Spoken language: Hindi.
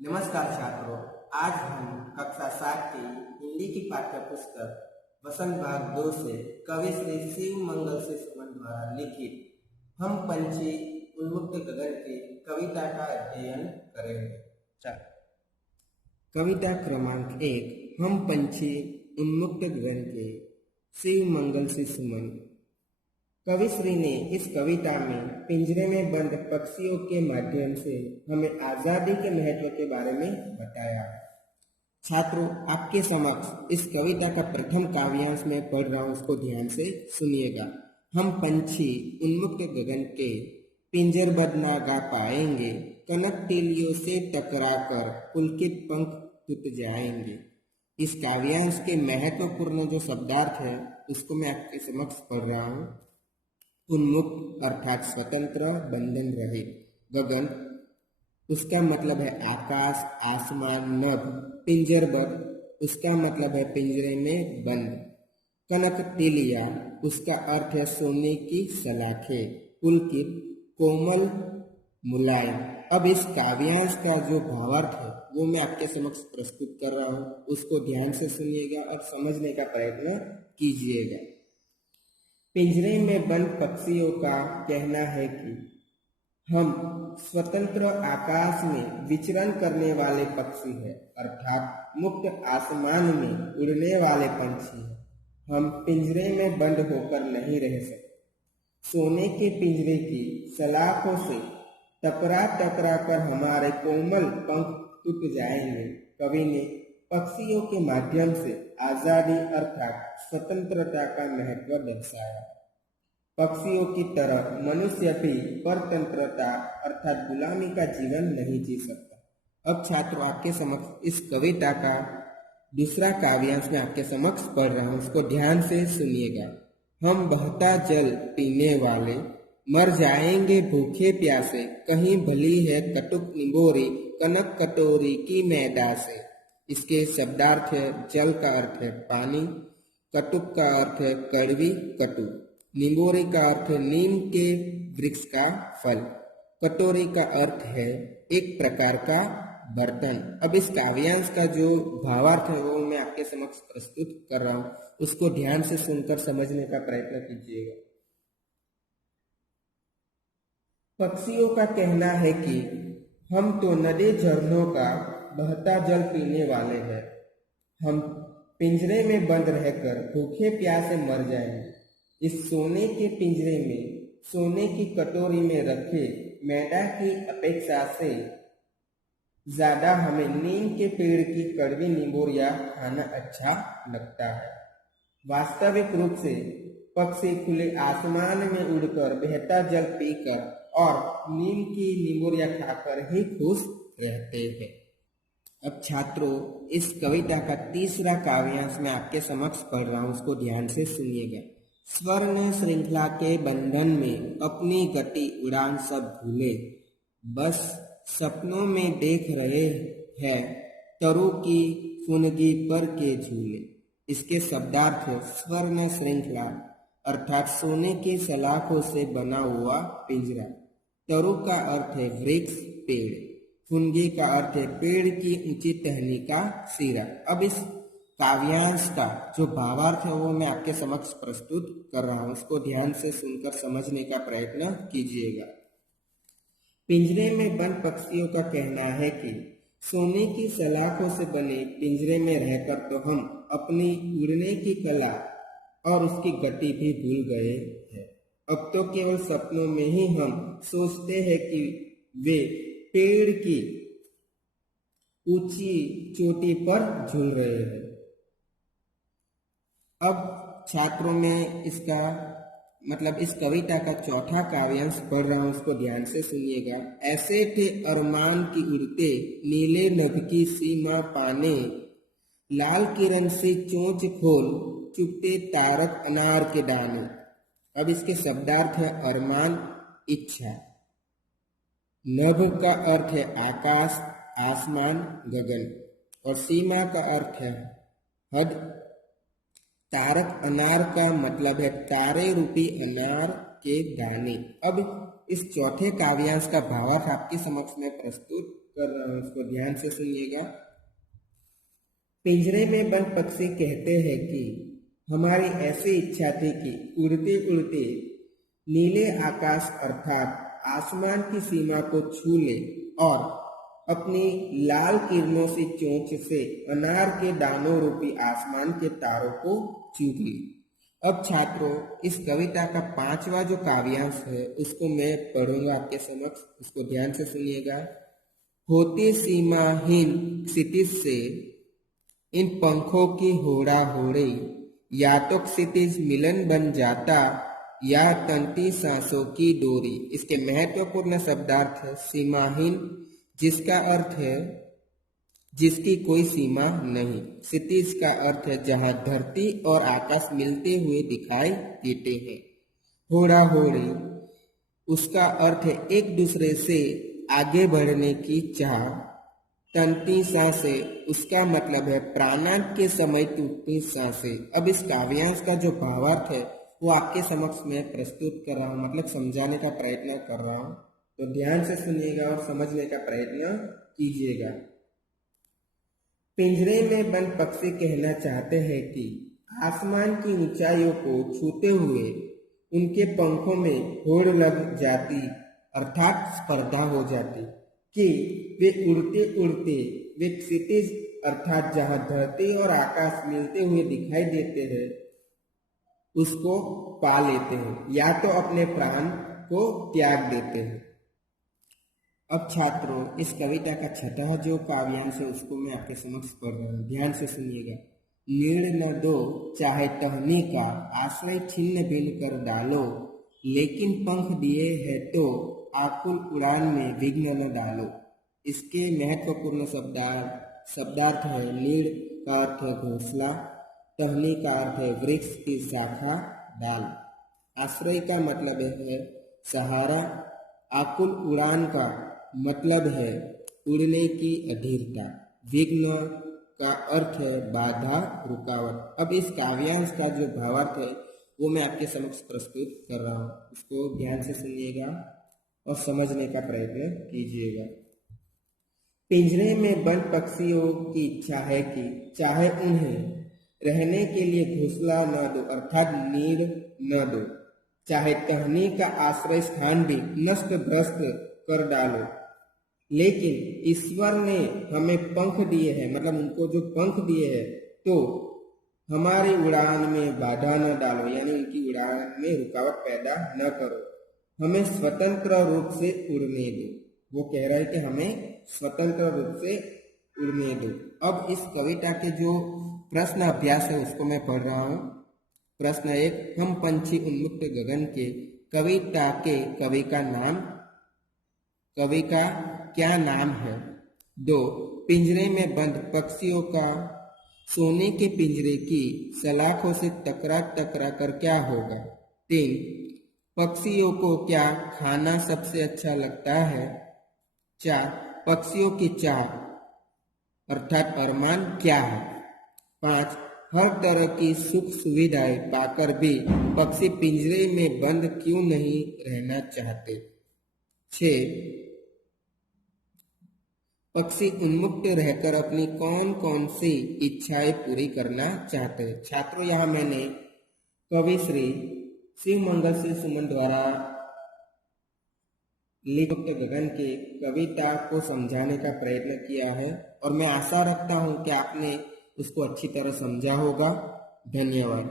नमस्कार छात्रों, आज हम कक्षा 7 की हिंदी की पाठ्य पुस्तक वसंत भाग 2 से कवि श्री शिव मंगल से सुमन द्वारा लिखित हम पंछी उन्मुक्त गगन की कविता का अध्ययन करेंगे। कविता क्रमांक 1 हम पंछी उन्मुक्त गगन के शिव मंगल से सुमन। कविश्री ने इस कविता में पिंजरे में बंद पक्षियों के माध्यम से हमें आजादी के महत्व के बारे में बताया। छात्रों, आपके समक्ष इस कविता का प्रथम काव्यांश में पढ़ रहा हूं, उसको ध्यान से सुनिएगा। हम पंछी उन्मुक्त गगन के पिंजरबद्ध ना गा पाएंगे, कनक तीलियों से टकरा कर पुलकित पंख टूट जाएंगे। इस काव्यांश के महत्वपूर्ण जो शब्दार्थ है उसको मैं आपके समक्ष पढ़ रहा हूँ। उन्मुक्त अर्थात स्वतंत्र, बंधन रहित। गगन, उसका मतलब है आकाश, आसमान, नभ। पिंजरबद्ध, उसका मतलब है पिंजरे में बंद। कनक तिलिया, उसका अर्थ है सोने की सलाखें। पुलकित, कोमल, मुलायम। अब इस काव्यांश का जो भावार्थ है वो मैं आपके समक्ष प्रस्तुत कर रहा हूँ, उसको ध्यान से सुनिएगा और समझने का प्रयत्न कीजिएगा। पिंजरे में बंद पक्षियों का कहना है कि हम स्वतंत्र आकाश में विचरण करने वाले पक्षी हैं, अर्थात मुक्त आसमान में उड़ने वाले पंछी हैं। हम पिंजरे में बंद होकर नहीं रह सकते। सोने के पिंजरे की सलाखों से टकरा टकरा कर हमारे कोमल पंख टूट जाएंगे। कवि ने पक्षियों के माध्यम से आजादी अर्थात स्वतंत्रता का महत्व दर्शाया। पक्षियों की तरह मनुष्य भी परतंत्रता अर्थात गुलामी का जीवन नहीं जी सकता। अब छात्रों, आपके समक्ष इस कविता का दूसरा काव्यांश में आपके समक्ष पढ़ रहा हूँ, उसको ध्यान से सुनिएगा। हम बहता जल पीने वाले मर जाएंगे भूखे प्यासे, कहीं भली है कटुक निबोरी कनक कटोरी की मैदा से। इसके शब्दार्थ है, जल का अर्थ है पानी, कटुक का अर्थ है कड़वी कटु, निबोरी का अर्थ है नीम के वृक्ष का फल, कटोरी का अर्थ है एक प्रकार का बर्तन। अब इस काव्यांश का जो भावार्थ है वो मैं आपके समक्ष प्रस्तुत कर रहा हूँ, उसको ध्यान से सुनकर समझने का प्रयत्न कीजिएगा। पक्षियों का कहना है कि हम तो नदी झरनों का बहता जल पीने वाले हैं। हम पिंजरे में बंद रहकर भूखे प्यासे मर जाएंगे। इस सोने के पिंजरे में सोने की कटोरी में रखे मैदा की अपेक्षा से ज्यादा हमें नीम के पेड़ की कड़वी निबोरियां खाना अच्छा लगता है। वास्तविक रूप से पक्षी खुले आसमान में उड़कर बहता जल पीकर और नीम की निबोरियां खाकर ही खुश रहते हैं। अब छात्रों, इस कविता का तीसरा काव्यांश मैं आपके समक्ष पढ़ रहा हूँ, उसको ध्यान से सुनिएगा। स्वर्ण श्रृंखला के बंधन में अपनी गति उड़ान सब भूले, बस सपनों में देख रहे हैं तरु की फुनगी पर के झूले। इसके शब्दार्थ है, स्वर्ण श्रृंखला अर्थात सोने की सलाखों से बना हुआ पिंजरा। तरु का अर्थ है वृक्ष, पेड़। फुनगी का अर्थ है पेड़ की ऊंची टहनी का सिरा। अब इस काव्यांश का जो भावार्थ है वो मैं आपके समक्ष प्रस्तुत कर रहा हूँ, उसको ध्यान से सुनकर समझने का प्रयत्न कीजिएगा। पिंजरे में बंद पक्षियों का कहना है कि सोने की सलाखों से बने पिंजरे में रहकर तो हम अपनी उड़ने की कला और उसकी गति भी भूल गए हैं। अब तो केवल सपनों में ही हम सोचते हैं कि वे पेड़ की ऊंची चोटी पर झूल रहे हैं। अब छात्रों में इसका मतलब इस कविता का चौथा काव्यांश पढ़ रहा हूँ, उसको ध्यान से सुनिएगा। ऐसे थे अरमान की उड़ते नीले नभ की सीमा पाने, लाल किरण से चोंच खोल चुपते तारक अनार के दाने। अब इसके शब्दार्थ है अरमान, इच्छा। नभ का अर्थ है आकाश, आसमान, गगन और सीमा का अर्थ है हद। तारक अनार का मतलब है तारे रूपी अनार के दाने। अब इस चौथे काव्यांश का भावार्थ आपके समक्ष में प्रस्तुत कर रहा हूँ, उसको ध्यान से सुनिएगा। पिंजरे में बंद पक्षी कहते हैं कि हमारी ऐसी इच्छा थी कि उड़ते उड़ते नीले आकाश अर्थात आसमान की सीमा को छू ले और अपनी लाल किरणों से चोंच से अनार के दानों रूपी आसमान के तारों को चूम ली। अब छात्रों, इस कविता का 5वां जो काव्यांश है उसको मैं पढ़ूंगा आपके समक्ष, उसको ध्यान से सुनिएगा। होती सीमाहीन क्षितिज से इन पंखों की होड़ा होड़ी, या तो क्षितिज मिलन बन जाता या तंती सांसों की डोरी। इसके महत्वपूर्ण शब्दार्थ है सीमाहीन, जिसका अर्थ है जिसकी कोई सीमा नहीं। क्षितिज का अर्थ है जहां धरती और आकाश मिलते हुए दिखाई देते हैं। होड़ा होड़ी उसका अर्थ है एक दूसरे से आगे बढ़ने की चाह। तंती सांसें उसका मतलब है प्राणांत के समय टूटती सांसें। अब इस काव्यांश का जो भावार्थ है वो आपके समक्ष मैं प्रस्तुत कर रहा हूँ, मतलब समझाने का प्रयत्न कर रहा हूँ, तो ध्यान से सुनिएगा और समझने का प्रयत्न कीजिएगा। पिंजरे में बंद पक्षी कहना चाहते हैं कि आसमान की ऊंचाइयों को छूते हुए उनके पंखों में होड़ लग जाती, अर्थात स्पर्धा हो जाती कि वे उड़ते उड़ते वे क्षितिज अर्थात जहां धरती और आकाश मिलते हुए दिखाई देते हैं उसको पा लेते हैं, या तो अपने प्राण को त्याग देते हैं। अब छात्रों, इस कविता का 6वां जो काव्यांश है उसको मैं आपके समक्ष पढ़ रहा हूँ, ध्यान से सुनिएगा। नीड़ न दो चाहे टहनी का, आश्रय छिन्न भिन्न कर डालो, लेकिन पंख दिए है तो आकुल उड़ान में विघ्न न डालो। इसके महत्वपूर्ण शब्दार्थ है नीड़ का अर्थ है घोंसला, टहनी का अर्थ है वृक्ष की शाखा डाल, आश्रय का मतलब है सहारा, आकुल उड़ान का मतलब है उड़ने की अधीरता, विघ्न का अर्थ है बाधा रुकावट। अब इस काव्यांश का जो भावार्थ है वो मैं आपके समक्ष प्रस्तुत कर रहा हूँ, उसको ध्यान से सुनिएगा और समझने का प्रयत्न कीजिएगा। पिंजरे में बंद पक्षियों की इच्छा है कि चाहे उन्हें रहने के लिए घोंसला न दो अर्थात नीड़ न दो, चाहे टहनी का आश्रय स्थान भी नष्ट भ्रष्ट कर डालो, लेकिन ईश्वर ने हमें पंख दिए हैं, मतलब उनको जो पंख दिए हैं, तो हमारी उड़ान में बाधा न डालो, यानी उनकी उड़ान में रुकावट पैदा न करो, हमें स्वतंत्र रूप से उड़ने दो। वो कह रहा है कि हमें स्वतंत्र रूप से उड़ने दो। अब इस कविता के जो प्रश्न अभ्यास है उसको मैं पढ़ रहा हूँ। प्रश्न 1, हम पंछी उन्मुक्त गगन के कविता के कवि का क्या नाम है? 2, पिंजरे में बंद पक्षियों का सोने के पिंजरे की सलाखों से टकरा कर क्या होगा? 3, पक्षियों को क्या खाना सबसे अच्छा लगता है? 4, पक्षियों की चाह अर्थात अरमान क्या है? 5, हर तरह की सुख सुविधाएं पाकर भी पक्षी पिंजरे में बंद क्यों नहीं रहना चाहते? 6, पक्षी उन्मुक्त रहकर अपनी कौन कौन सी इच्छाएं पूरी करना चाहते हैं? छात्रों, यहाँ मैंने कवि श्री शिव मंगल सिंह सुमन द्वारा लिखित गगन के कविता को समझाने का प्रयत्न किया है और मैं आशा रखता हूँ कि आपने उसको अच्छी तरह समझा होगा। धन्यवाद।